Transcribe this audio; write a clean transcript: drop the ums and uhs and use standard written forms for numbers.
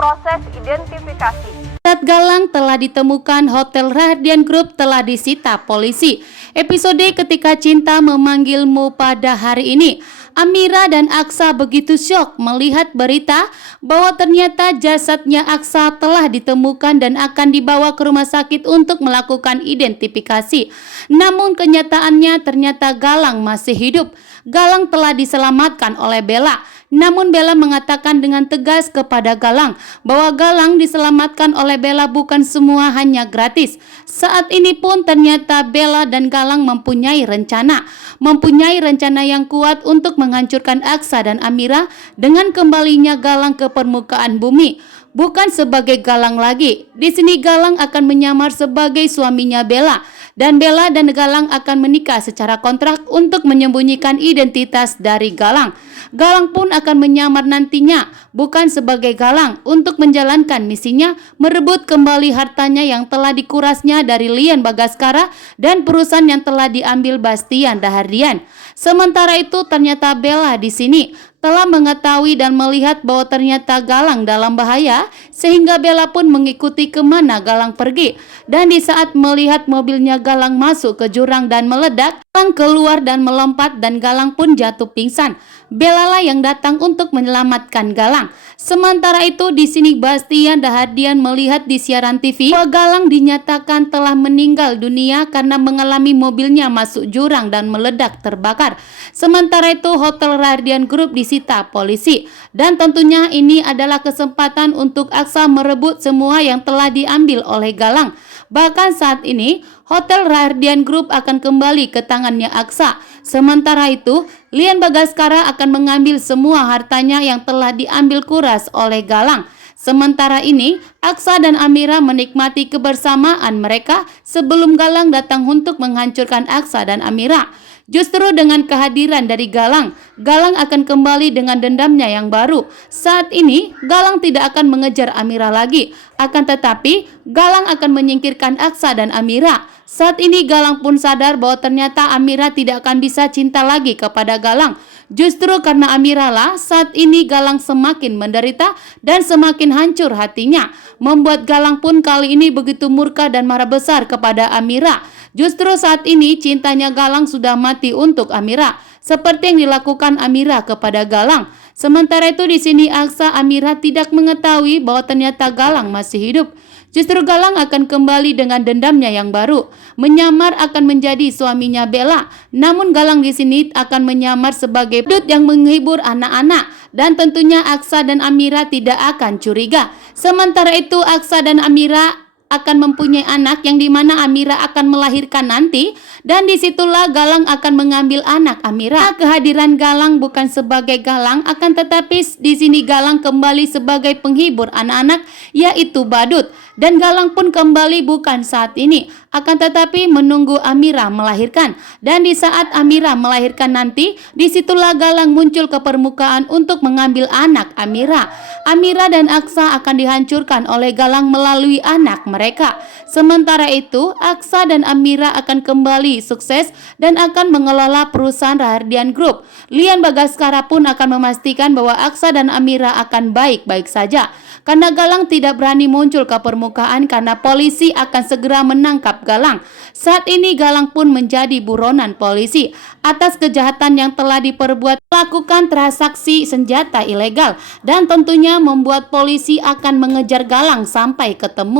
proses identifikasi. Saat Galang telah ditemukan, Hotel Rahardian Group telah disita polisi. Episode ketika cinta memanggilmu pada hari ini. Amira dan Aksa begitu syok melihat berita bahwa ternyata jasadnya Aksa telah ditemukan dan akan dibawa ke rumah sakit untuk melakukan identifikasi. Namun kenyataannya ternyata Galang masih hidup. Galang telah diselamatkan oleh Bella. Namun Bella mengatakan dengan tegas kepada Galang bahwa Galang diselamatkan oleh Bella bukan semua hanya gratis. Saat ini pun ternyata Bella dan Galang mempunyai rencana yang kuat untuk menghancurkan Aksa dan Amira dengan kembalinya Galang ke permukaan bumi. Bukan sebagai Galang lagi. Di sini Galang akan menyamar sebagai suaminya Bella. Dan Bella dan Galang akan menikah secara kontrak untuk menyembunyikan identitas dari Galang. Galang pun akan menyamar nantinya bukan sebagai Galang untuk menjalankan misinya merebut kembali hartanya yang telah dikurasnya dari Lian Bagaskara dan perusahaan yang telah diambil Bastian Rahardian. Sementara itu ternyata Bella di sini telah mengetahui dan melihat bahwa ternyata Galang dalam bahaya sehingga Bella pun mengikuti kemana Galang pergi. Dan di saat melihat mobilnya Galang masuk ke jurang dan meledak, Galang keluar dan melompat dan Galang pun jatuh pingsan. Bella lah yang datang untuk menyelamatkan Galang. Sementara itu di sini Bastian Rahardian melihat di siaran TV bahwa Galang dinyatakan telah meninggal dunia karena mengalami mobilnya masuk jurang dan meledak terbakar. Sementara itu Hotel Rahardian Group disita polisi dan tentunya ini adalah kesempatan untuk Aksa merebut semua yang telah diambil oleh Galang. Bahkan saat ini Hotel Rahardian Group akan kembali ke tangannya Aksa. Sementara itu Lian Bagaskara akan mengambil semua hartanya yang telah diambil kuras oleh Galang. Sementara ini Aksa dan Amira menikmati kebersamaan mereka sebelum Galang datang untuk menghancurkan Aksa dan Amira. Justru dengan kehadiran dari Galang, Galang akan kembali dengan dendamnya yang baru. Saat ini, Galang tidak akan mengejar Amira lagi. Akan tetapi, Galang akan menyingkirkan Aksa dan Amira. Saat ini Galang pun sadar bahwa ternyata Amira tidak akan bisa cinta lagi kepada Galang. Justru karena Amira lah saat ini Galang semakin menderita dan semakin hancur hatinya. Membuat Galang pun kali ini begitu murka dan marah besar kepada Amira. Justru saat ini cintanya Galang sudah mati untuk Amira, seperti yang dilakukan Amira kepada Galang. Sementara itu di sini Aksa Amira tidak mengetahui bahwa ternyata Galang masih hidup. Justru Galang akan kembali dengan dendamnya yang baru, menyamar akan menjadi suaminya Bella. Namun Galang di sini akan menyamar sebagai pedut yang menghibur anak-anak dan tentunya Aksa dan Amira tidak akan curiga. Sementara itu Aksa dan Amira akan mempunyai anak yang dimana Amira akan melahirkan nanti dan disitulah Galang akan mengambil anak Amira. Kehadiran Galang bukan sebagai Galang akan tetapi di sini Galang kembali sebagai penghibur anak-anak yaitu badut dan Galang pun kembali bukan saat ini akan tetapi menunggu Amira melahirkan dan di saat Amira melahirkan nanti disitulah Galang muncul ke permukaan untuk mengambil anak Amira. Amira dan Aksa akan dihancurkan oleh Galang melalui anak mereka. Sementara itu, Aksa dan Amira akan kembali sukses dan akan mengelola perusahaan Rahardian Group. Lian Bagaskara pun akan memastikan bahwa Aksa dan Amira akan baik-baik saja. Karena Galang tidak berani muncul ke permukaan karena polisi akan segera menangkap Galang. Saat ini Galang pun menjadi buronan polisi atas kejahatan yang telah diperbuat melakukan transaksi senjata ilegal dan tentunya membuat polisi akan mengejar Galang sampai ketemu.